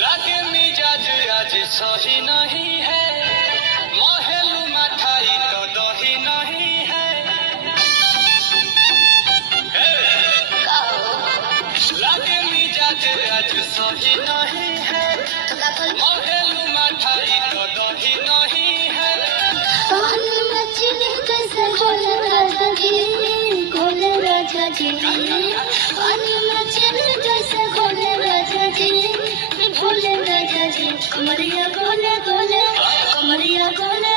लगे मिजाज आज सही नहीं है, महलू मठाई तो दही नहीं है। लगे मिजाज आज सही नहीं है, महलू मठाई तो दही नहीं है। पान मछली कैसे खोले राजा जी, खोले राजा जी। पान मछली कैसे खोले राजा जी, खोले राजा जी। कमरिया गोले गोले, कमरिया गोले